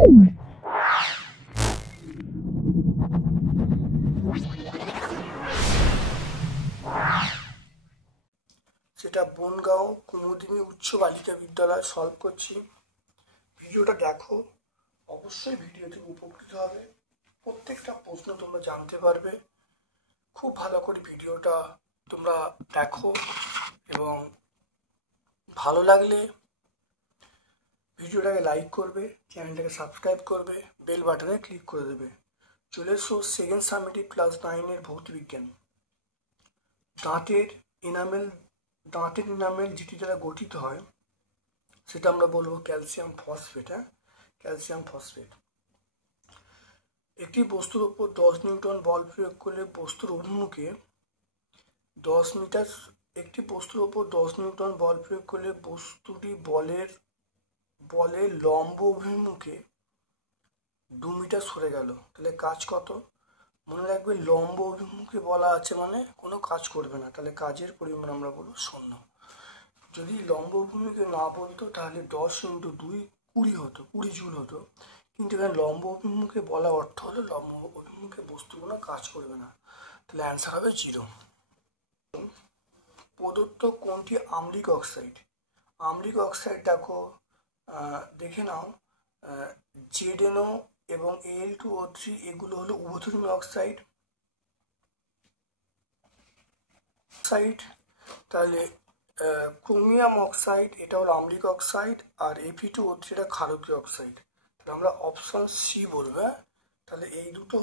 সেটা বনগাঁও কুমুদিনী উচ্চ বালিকা বিদ্যালয় সলভ করছি। ভিডিওটা দেখো, অবশ্যই ভিডিও থেকে উপকৃত হবে, প্রত্যেকটা প্রশ্ন তোমরা জানতে পারবে। খুব ভালো করে ভিডিওটা তোমরা দেখো এবং ভালো লাগলে ভিডিওটাকে লাইক করবে, চ্যানেলটাকে সাবস্ক্রাইব করবে, বেল বাটনে ক্লিক করে দেবে। চলে এসো সেকেন্ড সামেটিভ ক্লাস 9-এর ভৌতবিজ্ঞান। দাঁতের ইনামেল যেটি দ্বারা গঠিত হয় সেটা আমরা বলবো ক্যালসিয়াম ফসফেট। Calcium phosphate. একটি বস্তুর উপর 10 নিউটন বল প্রয়োগ করলে বস্তুর অভিমুখে 10 মিটার একটি বস্তুর উপর 10 নিউটন বল প্রয়োগ করলে বস্তুটি বলের লম্ব অভিমুখে 2 মিটার সরে গেল, তাহলে কাজ কত? মনে রাখবে, লম্ব অভিমুখে বলা আছে মানে কোনো কাজ করবে না, তাহলে কাজের পরিমাণ আমরা বলবো 0। যদি লম্ব অভিমুখে না বলতো তাহলে 10 × 2 20 হতো, 20 জুল হতো। কিন্তু এখানে লম্ব অভিমুখে বলা অর্থ হলো লম্ব অভিমুখে বস্তুগুলো কাজ করবে না, তাহলে অ্যান্সার হবে 0। প্রদত্ত কোনটি আম্লিক অক্সাইড? আম্লিক অক্সাইড দেখে নাও, ZnO এবং Al2O3 এগুলো হলো উভধর্মী অক্সাইড। তাহলে ক্রোমিয়াম অক্সাইড এটা হলো আম্লিক অক্সাইড, আর Fe2O3 এটা ক্ষারকীয় অক্সাইড। তাহলে আমরা অপশন সি বলবো। তাহলে এই দুটো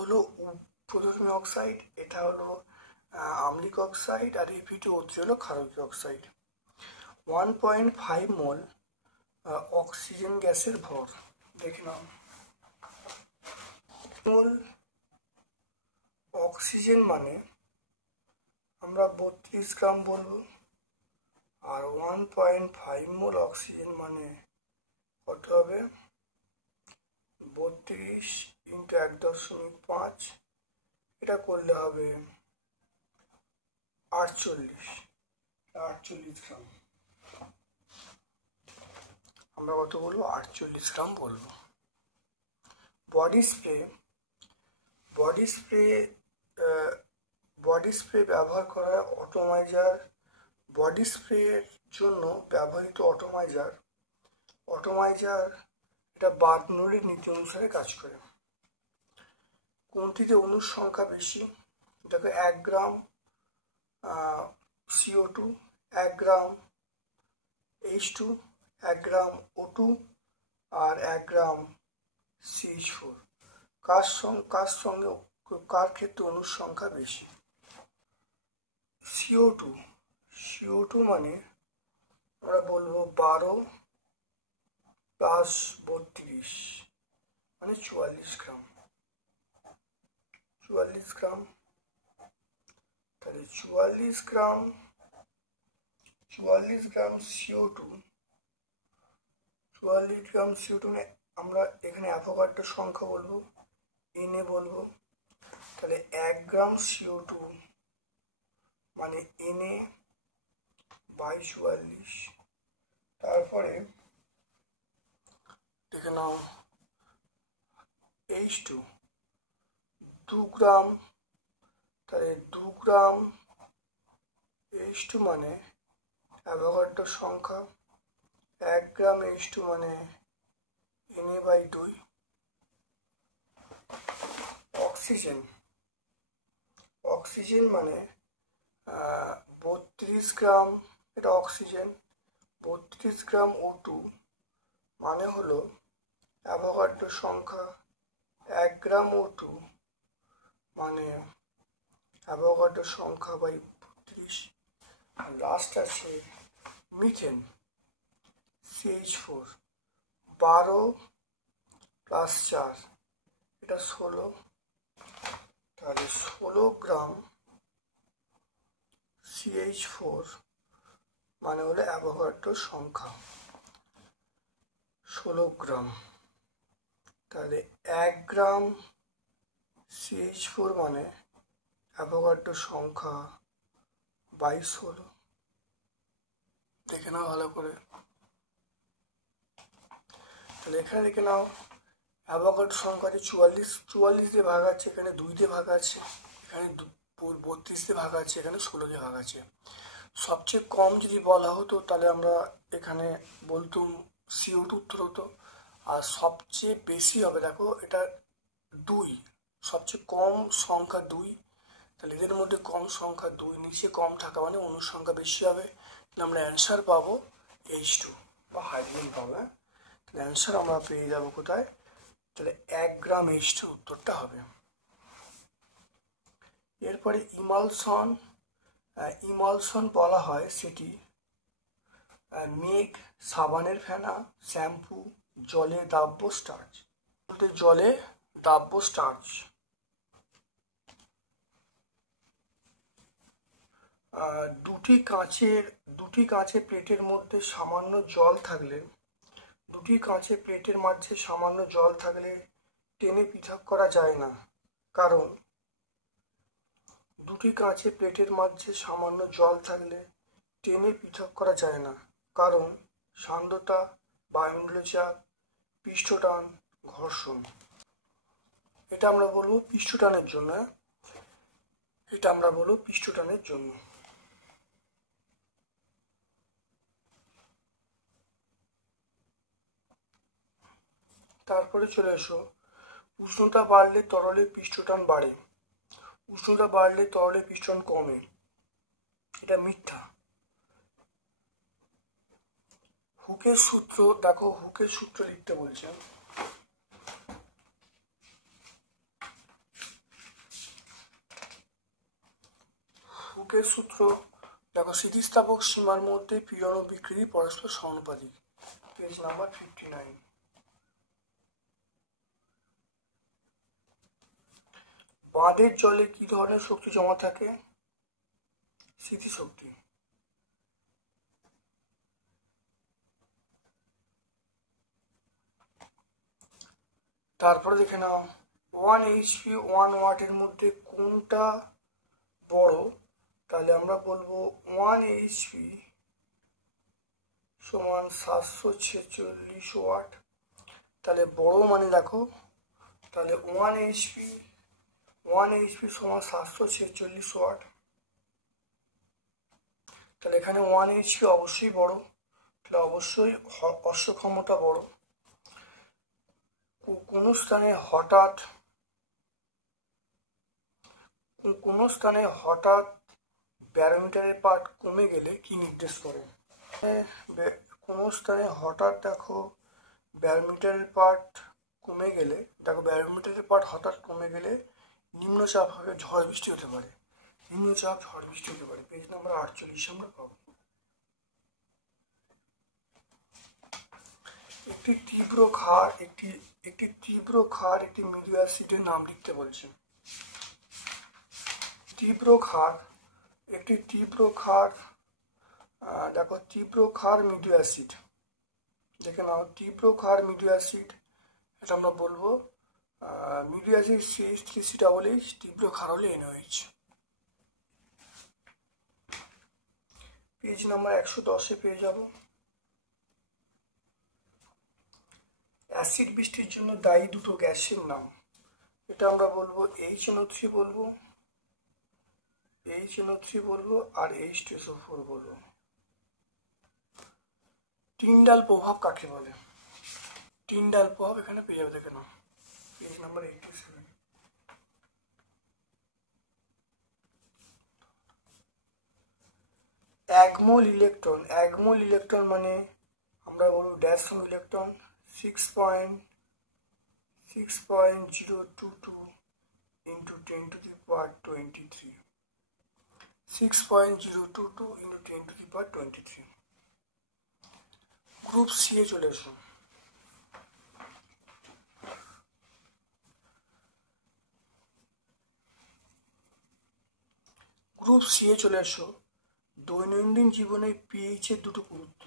হলো উভধর্মী অক্সাইড, এটা হলো আম্লিক অক্সাইড, আর Fe2O3 হলো ক্ষারকীয় অক্সাইড। 1.5 মোল অক্সিজেন গ্যাসের ভর দেখে নাও। মোল অক্সিজেন মানে আমরা 32 গ্রাম বলবো, আর 1.5 মোল অক্সিজেন মানে কত হবে? 32 × 1.5, এটা করলে হবে 48 গ্রাম। আমরা কত বলবো? 48 গ্রাম বলবো। বডি স্প্রে ব্যবহার করা অটোমাইজার। বডি স্প্রের জন্য ব্যবহৃত অটোমাইজার এটা বার্নৌলির নীতি অনুসারে কাজ করে। কোনটিতে অণুর সংখ্যা বেশি? দেখো, 1 গ্রাম CO2, 1 গ্রাম H2, 1 গ্রাম O2 আর 1 গ্রাম CH4। কার ক্ষেত্রে অণুর সংখ্যা বেশি? CO2 মানে আমরা বলবো 12 + 32 মানে 44 গ্রাম। তাহলে 44 গ্রাম CO2 মানে আমরা এখানে অ্যাভোগাড্রো সংখ্যা বলবো, Na বলবো। তাহলে 1 গ্রাম CO2 মানে Na/44। তারপরে দেখে নাও H2 2 গ্রাম, তাহলে 2 গ্রাম H2 মানে অ্যাভোগাড্রো সংখ্যা, 1 গ্রাম H2 মানে Na/2। অক্সিজেন মানে 32 গ্রাম, এটা অক্সিজেন। 32 গ্রাম O2 মানে হলো অ্যাভোগাড্রো সংখ্যা, 1 গ্রাম O2 মানে অ্যাভোগাড্রো সংখ্যা বাই 32। লাস্ট আছে মিথেন, CH4, 12 + 4 এটা 16। তাহলে 16 গ্রাম CH4 মানে হলো অ্যাভোগাড্রো সংখ্যা 16 গ্রাম। তাহলে 1 গ্রাম CH4 মানে অ্যাভোগাড্রো সংখ্যা বাই 16। দেখে নাও ভালো করে। তাহলে এখানে দেখে নাও অ্যাভোগাড্রো সংখ্যাটি 44 দিয়ে ভাগ আছে, এখানে 2 দিয়ে ভাগ আছে, এখানে 32 দিয়ে ভাগ আছে, এখানে 16 দিয়ে ভাগ আছে। সবচেয়ে কম যদি বলা হতো তাহলে আমরা এখানে বলতুম CO2 উত্তর হতো, আর সবচেয়ে বেশি হবে দেখো এটা 2, সবচেয়ে কম সংখ্যা 2, তাহলে এদের মধ্যে কম সংখ্যা 2, নিচে কম থাকা মানে অণুর সংখ্যা বেশি হবে, তাহলে আমরা অ্যান্সার পাবো H2 বা হাইড্রোজেন পাবো। হ্যাঁ, তাহলে অ্যান্সার আমরা পেয়ে যাবো কোথায়, তাহলে 1 গ্রাম H2 উত্তরটা হবে। এরপরে ইমালশন বলা হয় সেটি মেঘ, সাবানের ফেনা, শ্যাম্পু, জলে দাব্য স্টার্চ, বলতে জলে দাব্য স্টার্চ। দুটি কাঁচের প্লেটের মধ্যে সামান্য জল থাকলে টেনে পৃথক করা যায় না, কারণ দুটি কাঁচের প্লেটের মাঝে সামান্য জল থাকলে টেনে পৃথক করা যায় না, কারণ সান্দ্রতা, বায়ুমণ্ডলীয় চাপ, পৃষ্ঠটান, ঘর্ষণ। এটা আমরা বলবো পৃষ্ঠটানের জন্য। তারপরে চলে এসো, উষ্ণতা বাড়লে তরলের পৃষ্ঠটান বাড়ে, উষ্ণতা বাড়লে তরলের পৃষ্ঠটান কমে, এটা মিথ্যা। হুকের সূত্র দেখো, হুকের সূত্র লিখতে বলছেন, হুকের সূত্র দেখো, স্থিতিস্থাপক সীমার মধ্যে পীড়ন ও বিকৃতি পরস্পর সমানুপাতিক, পেজ নাম্বার 59। বাঁধের জলে কি ধরনের শক্তি জমা থাকে, স্মৃতিশক্তি। তারপরে দেখে নাও 1 HP 1 ওয়াটের মধ্যে কোনটা বড়, তাহলে আমরা বলবো 1 HP সমান 746 ওয়াট। তাহলে বড় মানে দেখো, তাহলে 1 HP সমান 746 ওয়াট, তাহলে এখানে 1 HP অবশ্যই বড়, তাহলে অবশ্যই অশ্ব ক্ষমতা বড়। কোনো স্থানে হঠাৎ ব্যারোমিটারের পাঠ কমে গেলে কি নির্দেশ করে, কোনো স্থানে হঠাৎ দেখো ব্যারোমিটারের পাঠ কমে গেলে, হঠাৎ কমে গেলে নিম্নচাপ হবে, ঝড় বৃষ্টি হতে পারে, পেজ নাম্বার 48 আমরা পাবো। একটি তীব্র ক্ষার একটি মৃদু অ্যাসিডের নাম লিখতে বলছে। দেখো তীব্র ক্ষার মৃদু অ্যাসিড, দেখে নাও তীব্র ক্ষার মৃদু অ্যাসিড, এটা আমরা বলবো মৃদু অ্যাসিড CH3COOH, তীব্র ক্ষার হলে NOH। পেজ নাম্বার 110-এ পেয়ে যাব। অ্যাসিড বৃষ্টির জন্য দায়ী দুটো গ্যাসের নাম, এটা আমরা বলবো HNO3 বলবো, আর H2SO4 বলবো। টিন্ডাল প্রভাব কাকে বলে, টিন্ডাল প্রভাব এখানে পেয়ে যাবে, দেখে নাও পেজ নাম্বার 87। এক মোল ইলেকট্রন মানে আমরা বলবো ড্যাশ সম electron 6.022 into 10 to the power 23, 6.022 into 10 to the power 23। Group C এ চলে এসো। দৈনন্দিন জীবনে pH এর দুটো গুরুত্ব।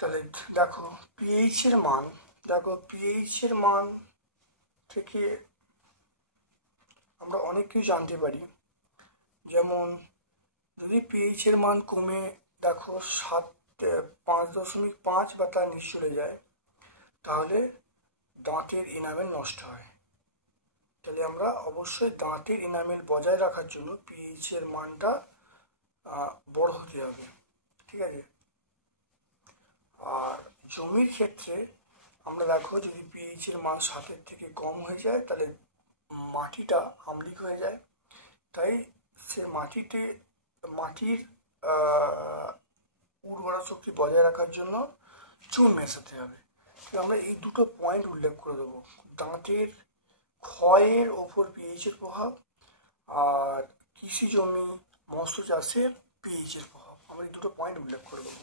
তাহলে দেখো পিএইচ এর মান, থেকে আমরা অনেক কিছু জানতে পারি। যেমন যদি পিএইচ এর মান কমে দেখো 5.5 বা তার নিচে চলে যায়, তাহলে দাঁতের এনামেল নষ্ট হয়। তাহলে আমরা অবশ্যই দাঁতের এনামেল বজায় রাখার জন্য পিএইচ এর মানটা বড় হতে হবে, ঠিক আছে। আর জমির ক্ষেত্রে আমরা দেখো যদি পিএইচ এর মান 7 থেকে কম হয়ে যায়, তাহলে মাটিটা আম্লিক হয়ে যায়। তাই সে মাটির উর্বরা শক্তি বজায় রাখার জন্য চুন মেশাতে হবে। আমরা এই দুটো পয়েন্ট উল্লেখ করে দেবো, দাঁতের ক্ষয়ের ওপর পিএইচ এর প্রভাব আর কৃষি জমি মৎস্য চাষের পিএইচ এর প্রভাব। আমরা এই দুটো পয়েন্ট উল্লেখ করে দেবো।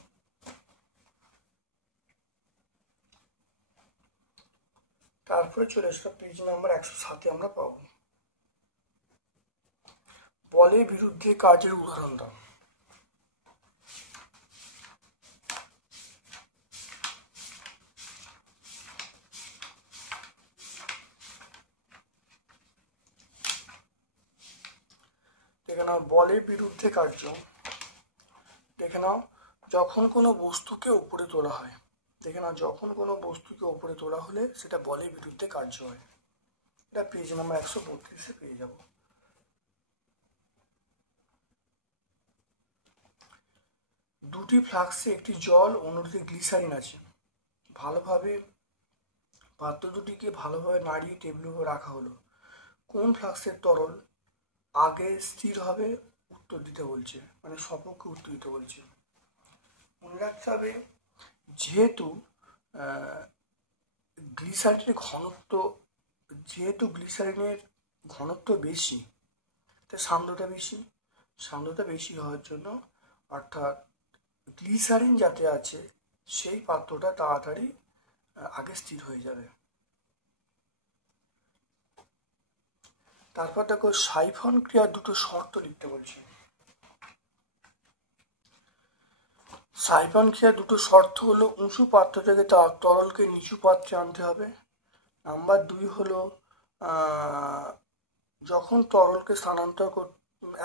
তারপরে চলে আসলো পেজ নাম্বার 107-এ আমরা পাবো বলের বিরুদ্ধে কাজের উদাহরণ দাও। দেখে নাও বলের বিরুদ্ধে কার্য। দেখে নাও যখন কোনো বস্তুকে উপরে তোলা হয়, হলে সেটা বলের বিরুদ্ধে কার্য হয়। এটা পেজ নাম্বার 132-এ পেয়ে যাব। দুটি ফ্লাক্সে একটি জল অন্যটিতে গ্লিসারিন আছে। পাত্র দুটিকে ভালোভাবে নাড়িয়ে টেবিলের উপর রাখা হলো। কোন ফ্লাক্সের তরল আগে স্থির হবে? উত্তর দিতে বলছে, মানে সপক্ষে উত্তর দিতে বলছে। মনে রাখতে হবে যেহেতু গ্লিসারিনের ঘনত্ব বেশি, তাই সান্দ্রতা বেশি হওয়ার জন্য, অর্থাৎ গ্লিসারিন যাতে আছে সেই পাত্রটা তাড়াতাড়ি আগে স্থির হয়ে যাবে। তারপর দেখো সাইফন ক্রিয়ার দুটো শর্ত লিখতে বলছি। সাইফন ক্রিয়ার দুটো শর্ত হলো উঁচু পাত্র থেকে তরলকে নিচু পাত্রে আনতে হবে। নাম্বার 2 হলো যখন তরলকে স্থানান্তর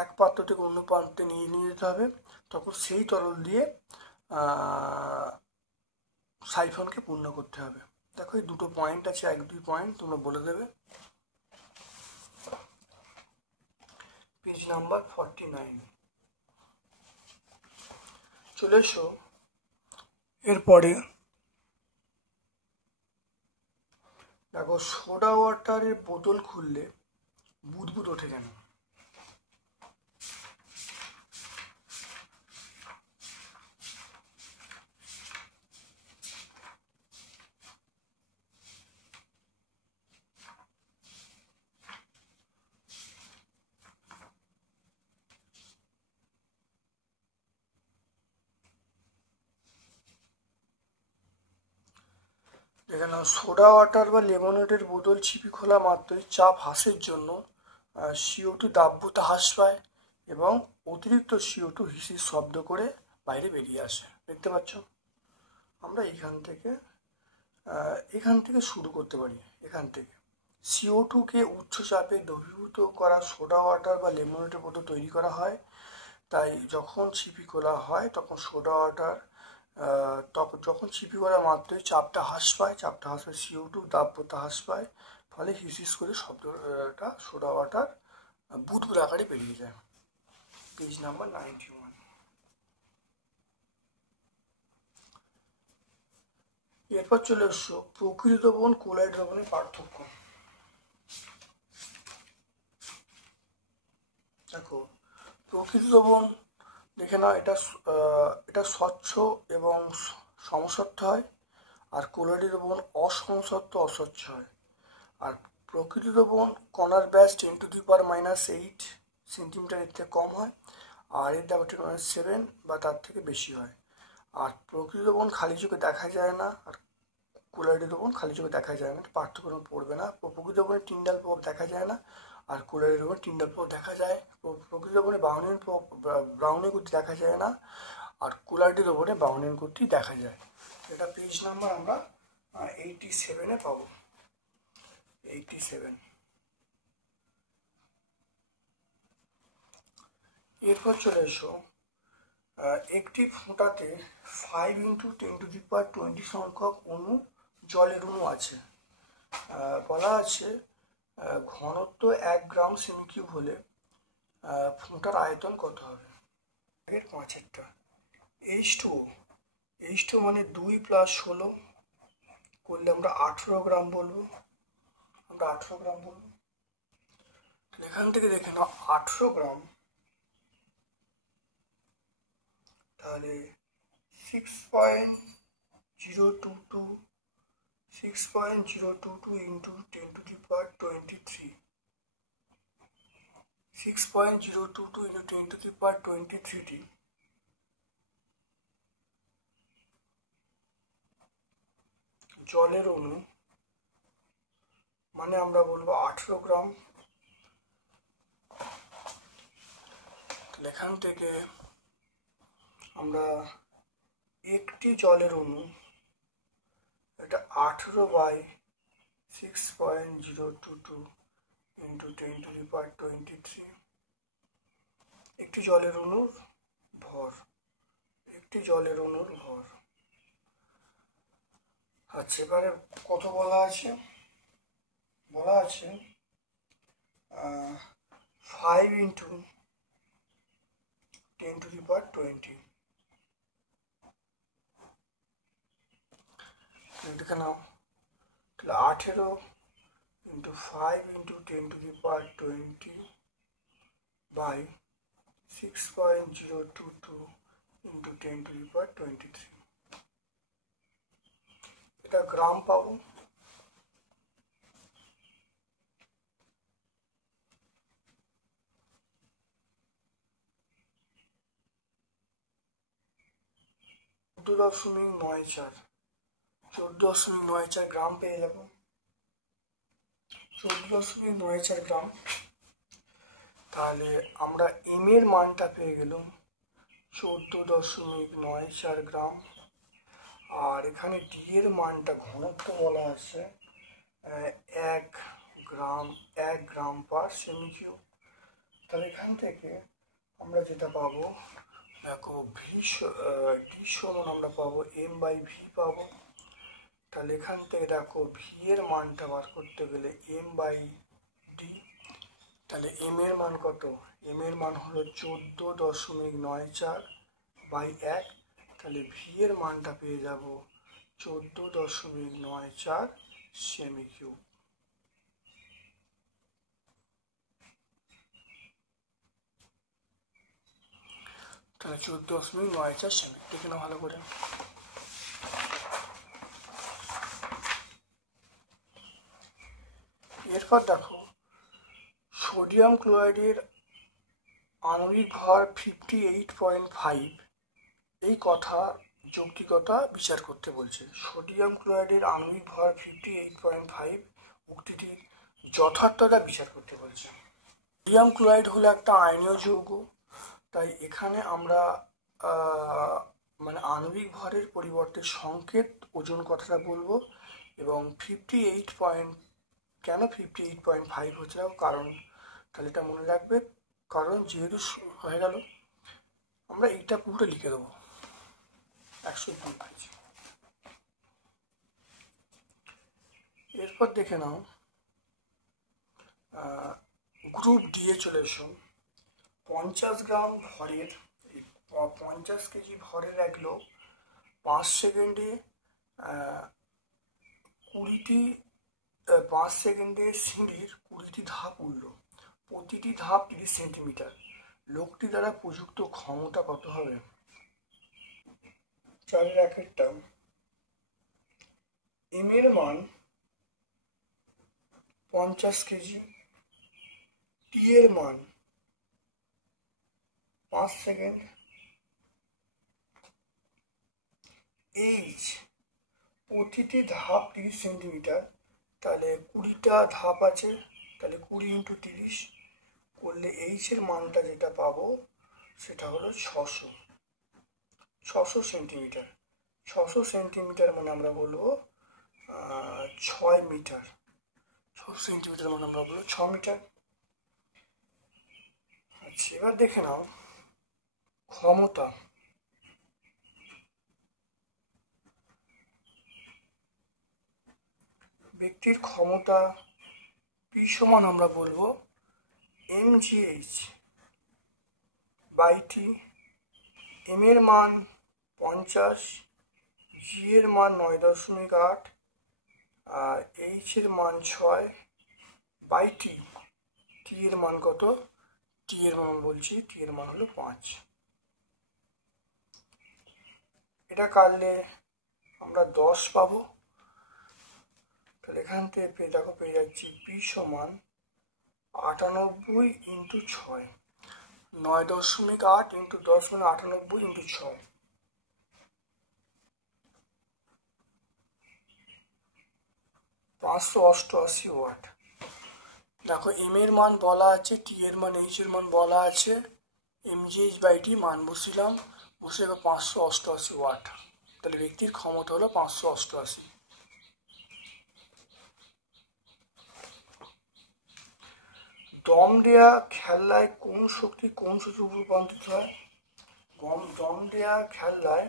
এক পাত্র থেকে অন্য পাত্রে নিয়ে যেতে হবে, তখন সেই তরল দিয়ে সাইফনকে পূর্ণ করতে হবে। দেখো এই দুটো পয়েন্ট আছে, 1-2 পয়েন্ট তোমরা বলে দেবে। পেজ নাম্বার 49 চলে এসো। এরপরে দেখো সোডা ওয়াটারের বোতল খুললে বুদবুদ ওঠে কেন? এখানে সোডা ওয়াটার বা লেমনেডের বোতল ছিপি খোলা মাত্রই চাপ হ্রাসের জন্য CO2 দাব্যতা হ্রাস পায় এবং অতিরিক্ত CO2 হিসির শব্দ করে বাইরে বেরিয়ে আসে। দেখতে পাচ্ছ? আমরা এখান থেকে শুরু করতে পারি। এখান থেকে CO2-কে উচ্চ চাপে দ্রবীভূত করা সোডা ওয়াটার বা লেমনেডের বোতল তৈরি করা হয়। তাই যখন ছিপি খোলা হয় তখন যখন ছিপি করা মাত্রই চাপটা হ্রাস পায়, CO2 দাব্যতা হ্রাস পায়, ফলে হিসিস করে শব্দটা সোডা ওয়াটার বুদবুদ আকারে বেরিয়ে যায়। Page number 91। এরপর চলে এসছো প্রকৃত দ্রবণ ক্লোরাইড দ্রবণের পার্থক্য। দেখো প্রকৃত দ্রবণ দেখে নাও, এটা স্বচ্ছ এবং সমসত্ব হয়, আর ক্লোরাইড দ্রবণ অসমসত্ব অস্বচ্ছ হয়। আর প্রকৃত দ্রবণ কণার ব্যাস 10⁻⁸ সেন্টিমিটার এর থেকে কম হয়, আর এর ডায়ামিটার 7 বা তার থেকে বেশি হয়। আর প্রকৃত দ্রবণ খালি চোখে দেখা যায় না, আর ক্লোরাইড দ্রবণ খালি চোখে দেখা যায় না। পার্থক্য পড়বে না। প্রকৃত দ্রবণের টিন্ডাল প্রভাব দেখা যায় না, আর ক্লোরাইড দ্রবণের টিন্ডাল প্রভাব দেখা যায়। প্রকৃত দ্রবণে ব্রাউনিং গতি দেখা যায় না, আর ক্লোরাইড দ্রবণে ব্রাউনিং গতি দেখা যায়। এটা পেজ নাম্বার আমরা 87-এ পাবো, 87। এরপর চলে এসো, একটি ফোঁটাতে 5 × 10⁻20 সংখ্যক জলের অণু আছে। বলা আছে ঘনত্ব 1 গ্রাম সেমি³ হলে ফোঁটার আয়তন কত হবে। এর 5-এরটা H2O মানে 2 + 16 করলে আমরা 18 গ্রাম বলবো, এখান থেকে দেখে নাও 18 গ্রাম, তাহলে 6.022 × 10⁻23, 6.022 × 10⁻23টি জলের অণু, মানে আমরা বলবো 18 গ্রাম। এখান থেকে আমরা একটি জলের অণু, এটা 18/6.022 × 10⁻23, একটি জলের অণুর ভর, আচ্ছা এবারে কত বলা আছে, 5 × 10⁻20, দেখে নাও, তাহলে 18 × 5 × 10⁻20 বাই 6.022 × 10⁻23, এটা গ্রাম পাবো। (14.94 গ্রাম পেয়ে যাবো, 14.94 গ্রাম। তাহলে আমরা এম এর মানটা পেয়ে গেলাম 14.94 গ্রাম, আর এখানে ডি এর মানটা ঘনত্ব বলা আছে 1 গ্রাম সেমি³। তাহলে এখান থেকে আমরা যেটা পাবো, দেখো ডি সমান আমরা পাবো m/v পাবো। তাহলে এখান থেকে দেখো ভি এর মানটা বার করতে গেলে m/d, তাহলে এম এর মান কত, এম এর মান হলো 14.94/1, তাহলে ভি এর মানটা পেয়ে যাব 14.94 সেমি³। তাহলে 14.94 সেমি, দেখে না ভালো করে। এরপর দেখো সোডিয়াম ক্লোরাইডের আণবিক ভর 58.5, এই কথা যৌক্তিকতা বিচার করতে বলছে। সোডিয়াম ক্লোরাইডের আণবিক ভর 58.5 উক্তিটির যথার্থতা বিচার করতে বলছে। সোডিয়াম ক্লোরাইড হলো একটা আয়নীয় যৌগ, তাই এখানে আমরা মানে আণবিক ভরের পরিবর্তে সংকেত ওজন কথাটা বলবো, এবং 58 কেন 58.5 হচ্ছে, কারণ তাহলে এটা মনে রাখবে, কারণ যেহেতু হয়ে গেল আমরা এইটা পুরোটা লিখে দেবো 102 পেজ। এরপর দেখে নাও গ্রুপ ডি এ চলে এসো। 50 গ্রাম ভরের 50 কেজি ভরের এক লোক 5 সেকেন্ডে 5 সেকেন্ডে সিঁড়ির 20টি ধাপ উঠল, প্রতিটি ধাপ 30 সেন্টিমিটার। লোকটি দ্বারা প্রযুক্ত ক্ষমতা কত হবে। 4-এর এম এর মান 50 কেজি, টি এর মান 5 সেকেন্ড, এইচ প্রতিটি ধাপ 30 সেন্টিমিটার, তাহলে 20টা ধাপ আছে, তাহলে 20 × 30 করলে এইচ এর মানটা যেটা পাবো সেটা হলো 600 সেন্টিমিটার। 600 সেন্টিমিটার মানে আমরা বলবো 6 মিটার। 600 সেন্টিমিটার মানে আমরা বলবো 6 মিটার। আচ্ছা, এবার দেখে নাও ক্ষমতা। ব্যক্তির ক্ষমতা পি সমান আমরা বলবো mgh বাই টি। এম এর মান 50, জি এর মান 9.8, আর এইচ এর মান 6 বাই টি। টি এর মান কত? টি এর মান বলছি, টি এর মান হলো 5। এটা কাটলে আমরা 10 পাবো। তাহলে এখান থেকে দেখো পেয়ে যাচ্ছি পি সমান 98 ইন্টু 6, 9.8 ইন্টু 10 মানে 98 ইন্টু 6, 588 ওয়াট। দেখো এম এর মান বলা আছে, টি এর মান, এইচ এর মান বলা আছে, mgh বাই টি মান বসিলাম, বসে 588 ওয়াট। তাহলে ব্যক্তির ক্ষমতা হলো 588। দম দেয়া খেলায় কোন শক্তি কোন সূত্রে রূপান্তরিত হয়? দম দেয়া খেলায়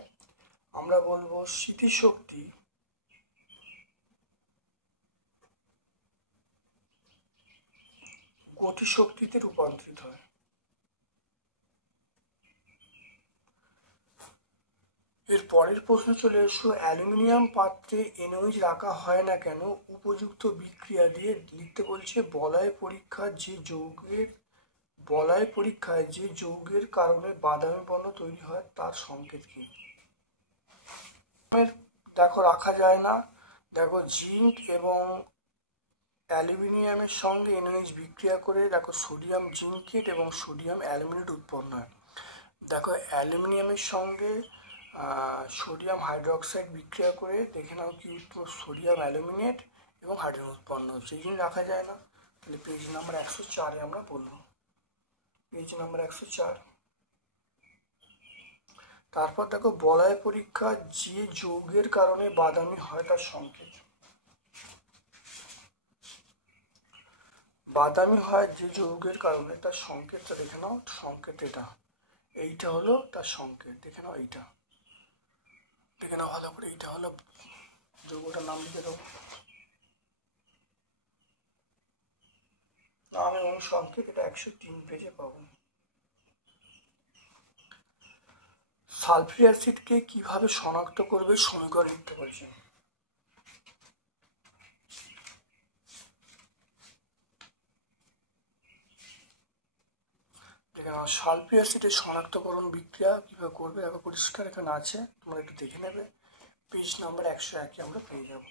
আমরা বলবো স্মৃতিশক্তি গতিশক্তিতে রূপান্তরিত হয়। এর পরের প্রশ্ন চলে এসো, অ্যালুমিনিয়াম পাত্রে এনওএইচ রাখা হয় না কেন? উপযুক্ত বিক্রিয়া দিয়ে লিখতে বলছে। বলয় পরীক্ষায় যে যৌগের কারণে বাদামি বর্ণ তৈরি হয় তার সংকেত কি? দেখো রাখা যায় না। দেখো জিঙ্ক এবং অ্যালুমিনিয়ামের সঙ্গে এনওএইচ বিক্রিয়া করে দেখো সোডিয়াম জিঙ্কেট এবং সোডিয়াম অ্যালুমিনেট উৎপন্ন হয়। দেখো অ্যালুমিনিয়ামের সঙ্গে সোডিয়াম হাইড্রোক্সাইড বিক্রিয়া করে দেখে নাও কি উৎপন্ন, সোডিয়াম অ্যালুমিনেট এবং হাইড্রোজেন উৎপন্ন হচ্ছে। এই জন্য রাখা যায় না। তাহলে পেজ নাম্বার 104-এ আমরা বলবো, পেজ নাম্বার 104। তারপর দেখো বলয় পরীক্ষা যে যৌগের কারণে বাদামি হয় তার সংকেত। বাদামি হয় যে যৌগের কারণে তার সংকেতটা দেখে নাও। সংকেত এটা, এইটা হলো তার সংকেত। দেখে নাও, এইটা দেখে নাও ভালো করে। এইটা হলো যৌগটার নাম লিখে দেবো, নাম এবং সংকেত। এটা 103 পেজে পাবো। সালফিউরিক অ্যাসিডকে কিভাবে শনাক্ত করবে? সমীকরণ লিখতে বলছে। সালফিউরিক অ্যাসিডের শনাক্তকরণ বিক্রিয়া কিভাবে করবে দেখো পরিষ্কার এখানে আছে, তোমরা একটু দেখে নেবে। পেজ নাম্বার 101-এ আমরা পেয়ে যাব।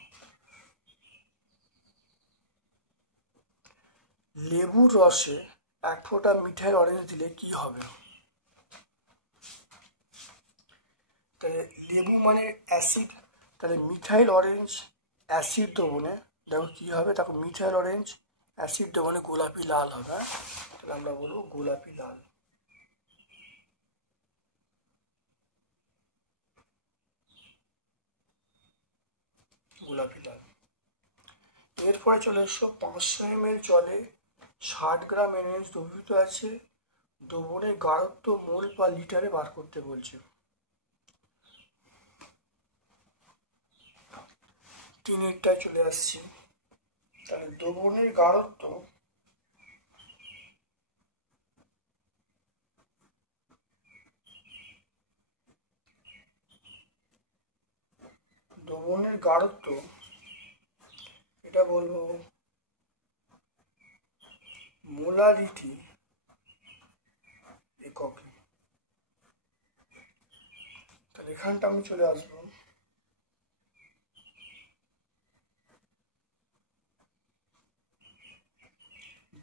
লেবুর রসে 1 ফোঁটা মিঠাইল অরেঞ্জ দিলে কি হবে? তাহলে লেবু মানে অ্যাসিড, তাহলে মিথাইল অরেঞ্জ অ্যাসিড দ্রবণে দেখো কি হবে? দেখো মিথাইল অরেঞ্জ অ্যাসিড দ্রবণে গোলাপি লাল হবে। তাহলে আমরা বলবো গোলাপি লাল, গোলাপি লাল। এরপরে চলে এসো, 500 ml জলে 60 গ্রাম এনএইচ দ্রবীভূত আছে, দ্রবণের গাঢ়ত্ব মোল বা লিটারে বার করতে বলছে। 3-এরটায় চলে আসছি। তাহলে দ্রবণের গাঢ়ত্ব এটা বলবো মোলারিটি এককে। তাহলে এখানটা আমি চলে আসবো,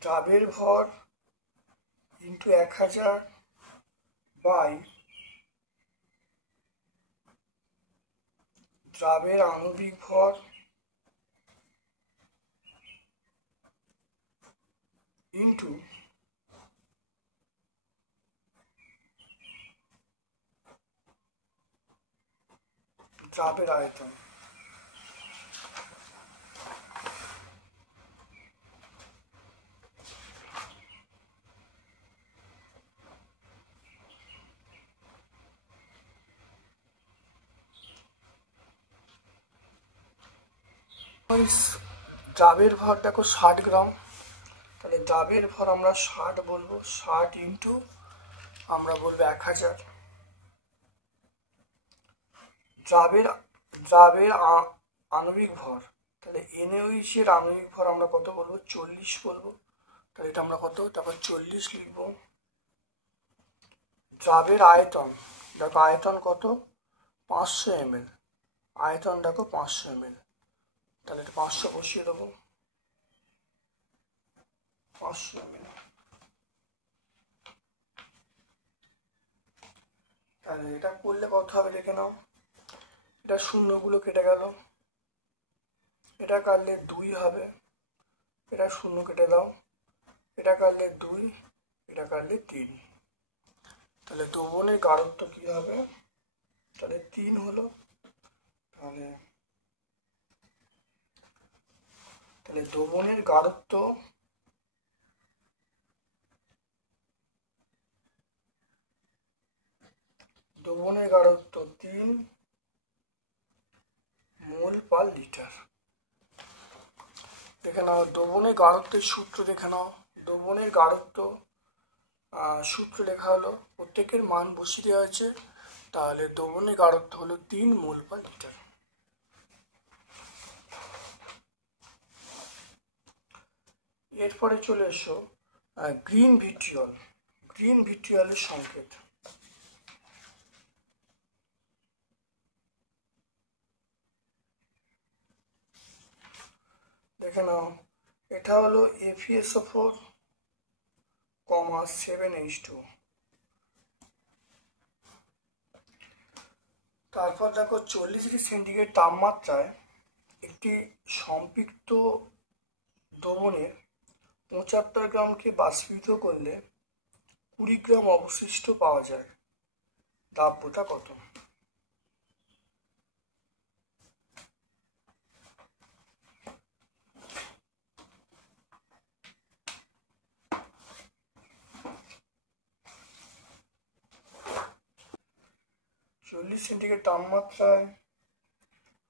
দ্রাবের ভর ইন্টু 1000 বাই দ্রাবের আণবিক ভর ইন্টু দ্রাবের আয়তন। দ্রাবের ভর দেখো 60 গ্রাম, তাহলে দ্রাবের ভর আমরা 60 বলবো, 60 ইন্টু আমরা বলবো 1000। দ্রাবের দ্রাবের আণবিক ভর, তাহলে NaOH এর আণবিক ভর আমরা কত বলবো, 40 বলবো, তাহলে এটা আমরা কত, তারপর 40 লিখবো। দ্রাবের আয়তন, দেখো আয়তন কত, 500 ml, আয়তন দেখো 500 ml, তাহলে এটা 500 বসিয়ে দেবো, 500 ml। তাহলে এটা করলে কত হবে দেখে নাও, এটা শূন্যগুলো কেটে গেল, এটা কাটলে 2 হবে, এটা শূন্য কেটে দাও, এটা কাটলে 2, এটা কাটলে 3, তাহলে দ্রবণের গাঢ়ত্ব কি হবে, তাহলে 3 হলো। তাহলে দ্রবণের গাঢ়ত্ব দ্রবণের গাঢ়ত্ব 3 মোল পার লিটার। দেখে নাও দ্রবণের গাঢ়ত্বের সূত্র দেখে নাও, দ্রবণের গাঢ়ত্ব সূত্র লেখা হলো, প্রত্যেকের মান বসিয়ে দেওয়া আছে, তাহলে দ্রবণের গাঢ়ত্ব হলো 3 মোল পার লিটার। এরপরে চলে এসো গ্রিন ভিট্রিয়ল, গ্রিন ভিট্রিয়লের সংকেত। দেখে নাও এটা হলো FeSO4, 7H2। তারপর দেখো 40 ডিগ্রি সেন্টিগ্রেড তাপমাত্রায় একটি সম্পৃক্ত দ্রবণে 75 গ্রামকে বাষ্পীভূত করলে 20 গ্রাম অবশিষ্ট পাওয়া যায়, দাব্যতা কত? চল্লিশ সেন্টিগ্রেড তাপমাত্রায়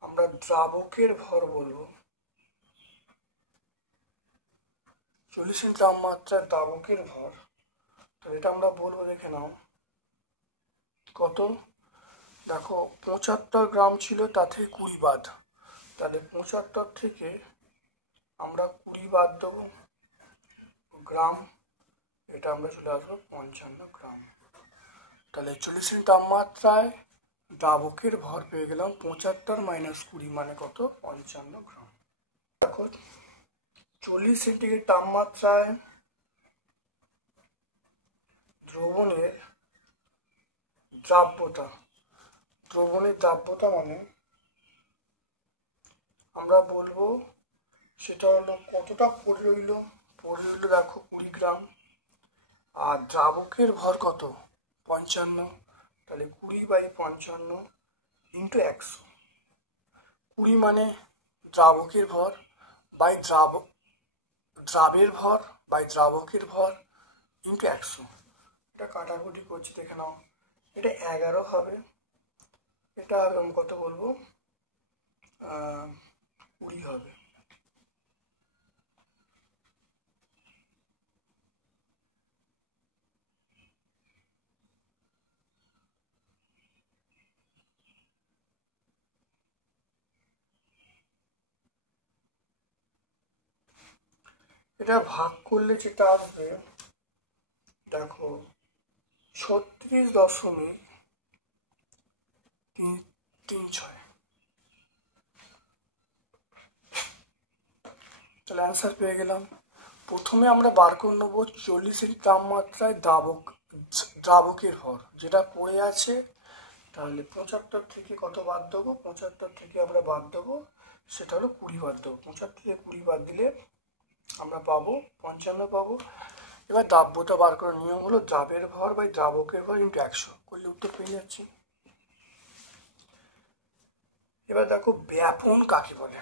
আমরা দ্রাবকের ভর বলবো, 40 সেন্টি তাপমাত্রায় দ্রাবকের ভর, তো এটা আমরা বলবো, দেখে নাও কত, দেখো 75 গ্রাম ছিল, তা থেকে 20 বাদ, তাহলে 75 থেকে আমরা 20 বাদ দেবো গ্রাম, এটা আমরা চলে আসবো 55 গ্রাম। তাহলে 40 সেন্টি তাপমাত্রায় দ্রাবকের ভর পেয়ে গেলাম 75 মাইনাস 20 মানে কত, 55 গ্রাম। দেখো 40 সেন্টিগ্রেড তাপমাত্রায় দ্রবণের দ্রাব্যতা, দ্রবণের দ্রাব্যতা মানে আমরা বলবো সেটা হলো কতটা পড়ে রইল, দেখো 20 গ্রাম, আর দ্রাবকের ভর কত, 55, তাহলে 20/55 ইন্টু 100, 20 মানে দ্রাবকের ভর বাই দ্রাবের ভর বাই দ্রাবকের ভর ইন্টু 100, এটা কাটাকুটি করছি, দেখে নাও এটা 11 হবে, এটা আমি কত বলবো, 20 হবে। এটা ভাগ করলে যেটা আসবে দেখো 36.36, তাহলে অ্যান্সার পেয়ে গেলাম। প্রথমে আমরা বার করে নেবো 40 ডিগ্রি তাপমাত্রায় দ্রাবকের ভর যেটা পড়ে আছে, তাহলে 75 থেকে কত বাদ দেবো, 75 থেকে আমরা বাদ দেবো, সেটা হলো 20 বাদ দেবো, 75 থেকে 20 বাদ দিলে আমরা পাবো 55 পাবো। এবার দ্রাব্যতা বার করার নিয়ম হলো দ্রাবের ভর বাই দ্রাবকের ভর ইন্টু 100 করলে উত্তর পেয়ে যাচ্ছি। এবার দেখো ব্যাপন কাকে বলে।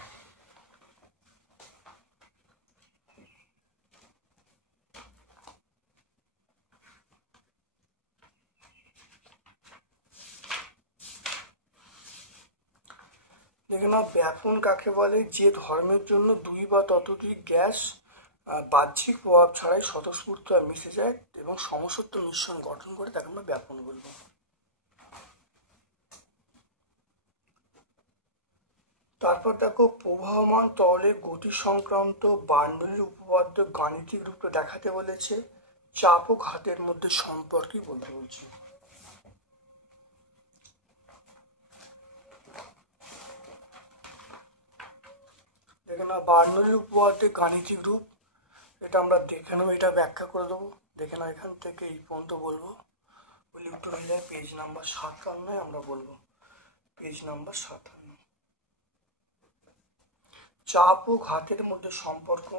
দেখে নাও ব্যাপন কাকে বলে, যে ধর্মের জন্য দুই বা ততোধিক গ্যাস বাহ্যিক প্রভাব ছাড়াই স্বতঃস্ফূর্ত মিশে যায় এবং সমসত্ব মিশ্রণ গঠন করে, তাকে আমরা ব্যাপন বলবো। তারপর দেখো প্রবাহমান তরলের গতি সংক্রান্ত বার্নৌলির উপপাদ্য গাণিতিক রূপে দেখাতে বলেছে, চাপ ও ঘাতের মধ্যে সম্পর্কই বলতে বলছে। দেখে না বার্নৌলির উপপাদ্যের গাণিতিক রূপ, এটা আমরা দেখে নেবো, এটা ব্যাখ্যা করে দেবো। দেখে না এখান থেকে এই পর্যন্ত বলবো, লিখতে হলে পেজ নাম্বার 57 আমরা বলবো, পেজ নাম্বার 57। চাপ ও ঘাতের মধ্যে সম্পর্ক।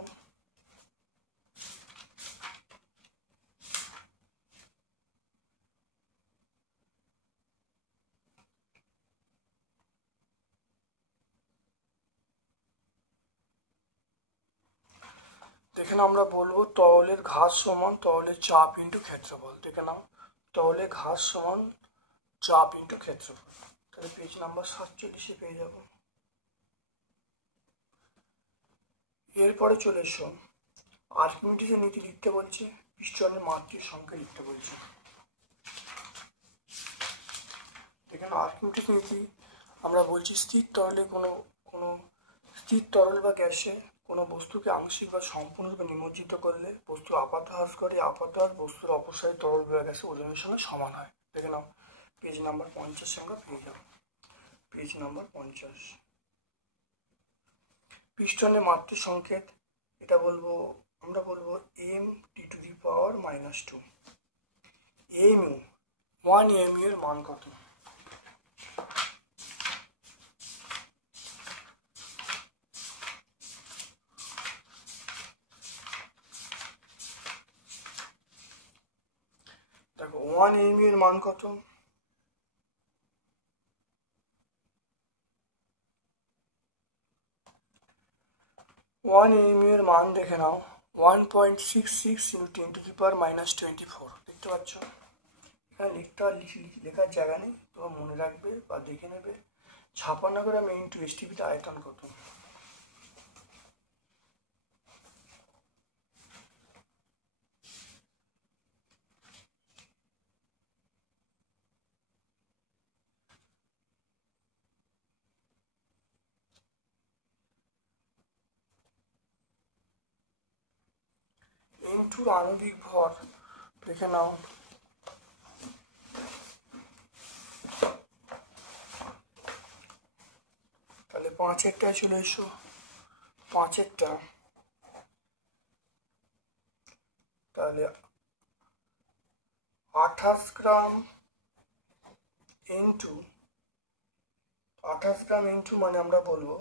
দেখে নাও আমরা বলবো তরলের ঘাত সমান তরলের চাপ ইন্টু ক্ষেত্রফল। দেখে নাও তরলের ঘাত সমান চাপ ইন্টু ক্ষেত্রফল, তাহলে পেজ নাম্বার 47 পেয়ে যাবো। এরপরে চলে এসো আর্কিমিডিসের নীতি লিখতে বলছে, পিস্টনের মাত্রিক সংখ্যা লিখতে বলছে। দেখে নাও আর্কিমিডিস নীতি আমরা বলছি স্থির তরলে কোনো স্থির তরল বা গ্যাসে কোনো বস্তুকে আংশিক বা সম্পূর্ণরূপে নিমজ্জিত করলে বস্তুর আপাত হ্রাস করে, আপাত হ্রাস বস্তুর অপসারী তরল বা গ্যাসের ওজনের সঙ্গে সমান হয়। দেখে নাও পেজ নাম্বার 50 আমরা পেয়ে যাব, পেজ নাম্বার 50। পিস্টনের মাত্রিক সংকেত, এটা বলবো আমরা বলবো m t⁻²। mu 1 mu এর মান কত? দেখো 1 mu এর মান কত? ওয়ান mu এর মান দেখে নাও 1.66 × 10⁻²৪। দেখতে পাচ্ছ, এখানে লেখার জায়গা নেই, তোমরা মনে রাখবে বা দেখে নেবে। 56 গ্রাম ইন্টু STPতে আয়তন কত? ইন্টুর আণবিক ভর দেখে নাও, তাহলে 5-টায় চলে এসো, 5-টা, তাহলে 28 গ্রাম ইন্টু 28 গ্রাম ইন্টু মানে আমরা বলবো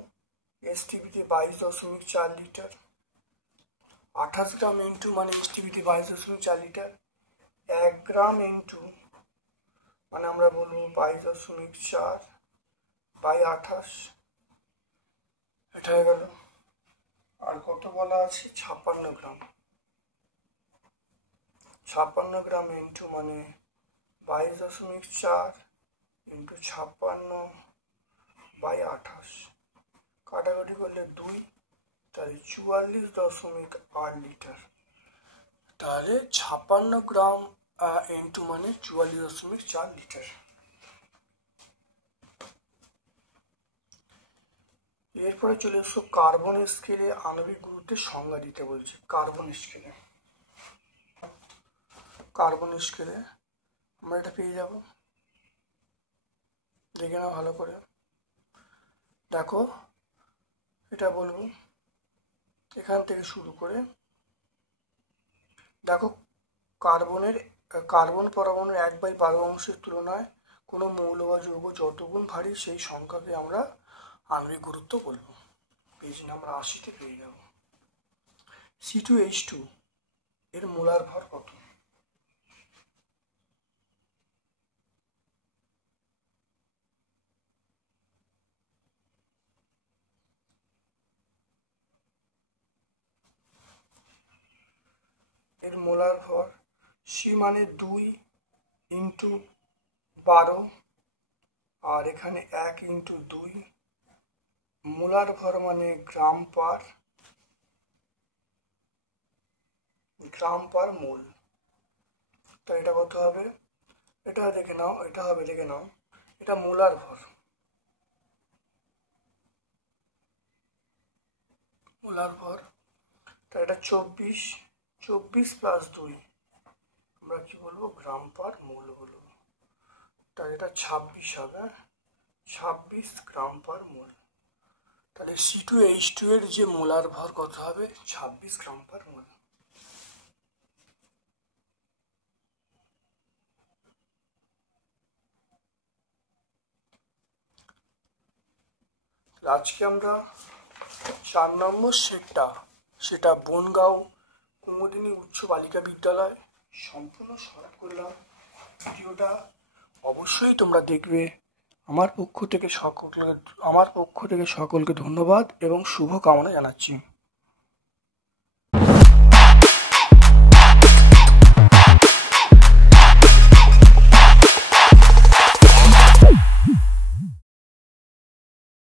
STPতে 22.4 লিটার। 28 গ্রাম ইন্টু মানে STPতে 22.4 লিটার। 1 গ্রাম ইন্টু মানে আমরা বলবো 22.4/28, এটা হয়ে গেল। আর কত বলা আছে? 56 গ্রাম। 56 গ্রাম ইন্টু মানে 22.4 ইন্টু 56/28, কাটাকাটি করলে 2, তাহলে 44.8 লিটার। তাহলে 56 গ্রাম ইন্টু মানে 44.4 লিটার। এরপরে চলে এসো কার্বন স্কেলে আণবিক গুরুত্বের সংজ্ঞা দিতে বলছে। কার্বন স্কেলে আমরা এটা পেয়ে যাব, দেখে নাও ভালো করে। দেখো এটা বলবো এখান থেকে শুরু করে, দেখো কার্বন পরমাণুর 1/12 তুলনায় কোনো মৌল বা যৌগ যতগুণ ভারী সেই সংখ্যাকে আমরা আণবিক গুরুত্ব বলবো। পেজ নাম্বার 80 পেয়ে যাব। C2H2 এর মোলার ভর কত? মোলার ভর সি মানে 2 ইন্টু 12 আর এখানে 1 ইন্টু 2। মোলার ভর মানে গ্রাম পার মোল। তো এটা কত হবে? এটা দেখে নাও, এটা মোলার ভর, তো এটা 24 প্লাস 2 আমরা কি বলবো? গ্রাম পার মোল বলবো। তাই এটা 26 হবে, 26 গ্রাম পার মোল। তাহলে C2H2 এর যে মোলার ভর কত হবে? 26 গ্রাম পার মোল। আজকে আমরা 4 নম্বর সেটা বনগাঁও কুমুদিনী উচ্চ বালিকা বিদ্যালয় সম্পূর্ণ সলভ করলাম। ভিডিওটা অবশ্যই তোমরা দেখবে। আমার পক্ষ থেকে সকলকে ধন্যবাদ এবং শুভ কামনা জানাচ্ছি।